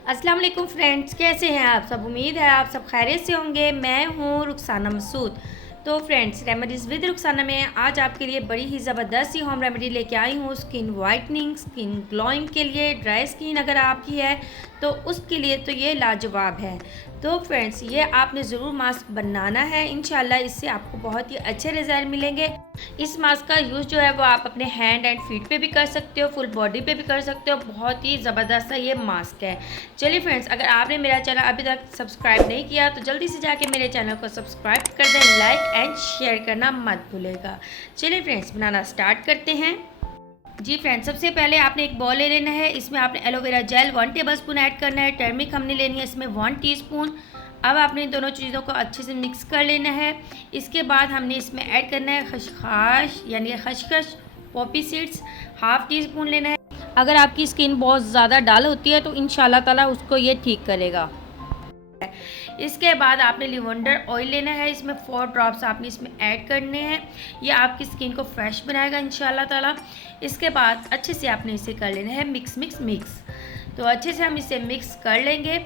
अस्सलाम वालेकुम फ्रेंड्स, कैसे हैं आप सब। उम्मीद है आप सब खैरियत से होंगे। मैं हूँ रुखसाना मसूद। तो फ्रेंड्स, रेमेडीज़ विद रुखसाना में आज आपके लिए बड़ी ही ज़बरदस्त सी होम रेमेडी लेके आई हूँ स्किन वाइटनिंग, स्किन ग्लोइंग के लिए। ड्राई स्किन अगर आपकी है तो उसके लिए तो ये लाजवाब है। तो फ्रेंड्स, ये आपने ज़रूर मास्क बनाना है। इंशाल्लाह इससे आपको बहुत ही अच्छे रिज़ल्ट मिलेंगे। इस मास्क का यूज़ जो है वो आप अपने हैंड एंड फीट पे भी कर सकते हो, फुल बॉडी पे भी कर सकते हो। बहुत ही ज़बरदस्त सा ये मास्क है। चलिए फ्रेंड्स, अगर आपने मेरा चैनल अभी तक सब्सक्राइब नहीं किया तो जल्दी से जाके मेरे चैनल को सब्सक्राइब कर दें, लाइक एंड शेयर करना मत भूलेगा। चलिए फ्रेंड्स, बनाना स्टार्ट करते हैं। जी फ्रेंड्स, सबसे पहले आपने एक बॉल ले लेना है। इसमें आपने एलोवेरा जेल 1 टेबलस्पून ऐड करना है। टर्मिक हमने लेनी है इसमें 1 टीस्पून। अब आपने इन दोनों चीज़ों को अच्छे से मिक्स कर लेना है। इसके बाद हमने इसमें ऐड करना है खसखस यानी खसखस, पॉपी सीड्स 1/2 टीस्पून लेना है। अगर आपकी स्किन बहुत ज़्यादा डल होती है तो इंशाल्लाह ताला उसको ये ठीक करेगा। इसके बाद आपने लिवेंडर ऑयल लेना है। इसमें 4 ड्रॉप्स आपने इसमें ऐड करने हैं। ये आपकी स्किन को फ्रेश बनाएगा इंशाल्लाह ताला। इसके बाद अच्छे से आपने इसे कर लेना है मिक्स मिक्स मिक्स। तो अच्छे से हम इसे मिक्स कर लेंगे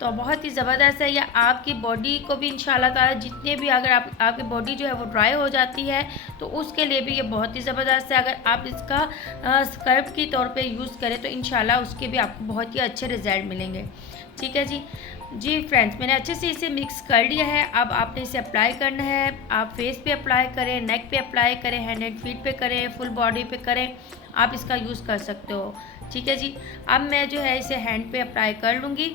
तो बहुत ही ज़बरदस्त है। या आपकी बॉडी को भी इंशाल्लाह ताला, जितने भी अगर आपकी बॉडी जो है वो ड्राई हो जाती है तो उसके लिए भी ये बहुत ही ज़बरदस्त है। अगर आप इसका स्क्रब की तौर पे यूज़ करें तो इंशाल्लाह उसके भी आपको बहुत ही अच्छे रिजल्ट मिलेंगे। ठीक है जी फ्रेंड्स, मैंने अच्छे से इसे मिक्स कर लिया है। अब आपने इसे अप्लाई करना है। आप फेस पे अप्लाई करें, नेक पे अप्लाई करें, हैंड एंड फीट पे करें, फुल बॉडी पे करें, आप इसका यूज़ कर सकते हो। ठीक है जी। अब मैं जो है इसे हैंड पे अप्लाई कर लूँगी।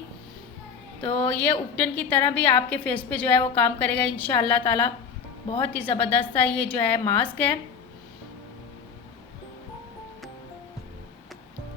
तो ये उपटन की तरह भी आपके फेस पे जो है वो काम करेगा इंशाअल्लाह ताला। बहुत ही ज़बरदस्त सा ये जो है मास्क है।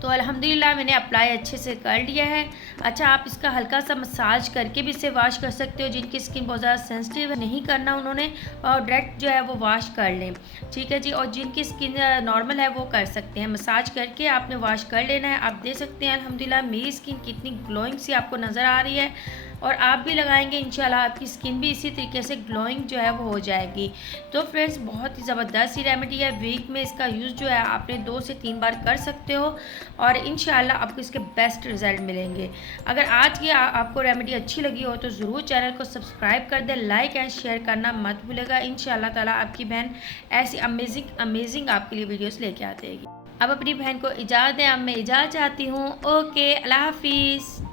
तो अल्हम्दुलिल्लाह मैंने अप्लाई अच्छे से कर लिया है। अच्छा, आप इसका हल्का सा मसाज करके भी इसे वॉश कर सकते हो। जिनकी स्किन बहुत ज़्यादा सेंसिटिव है, नहीं करना उन्होंने, और डायरेक्ट जो है वो वॉश कर लें। ठीक है जी। और जिनकी स्किन नॉर्मल है वो कर सकते हैं, मसाज करके आपने वॉश कर लेना है। आप देख सकते हैं अल्हम्दुलिल्लाह मेरी स्किन कितनी ग्लोइंग सी आपको नज़र आ रही है। और आप भी लगाएंगे इंशाल्लाह आपकी स्किन भी इसी तरीके से ग्लोइंग जो है वो हो जाएगी। तो फ्रेंड्स, बहुत ही ज़बरदस्त सी रेमेडी है। वीक में इसका यूज़ जो है आपने 2 से 3 बार कर सकते हो और इंशाल्लाह आपको इसके बेस्ट रिज़ल्ट मिलेंगे। अगर आज की आपको रेमेडी अच्छी लगी हो तो ज़रूर चैनल को सब्सक्राइब कर दें, लाइक एंड शेयर करना मत भूलेगा। इंशाल्लाह ताला आपकी बहन ऐसी अमेजिंग आपके लिए वीडियोस लेके आती रहेगी। अब अपनी बहन को इजाज़त दें। अब मैं इजाज़त चाहती हूँ। ओके, अल्लाह हाफिज़।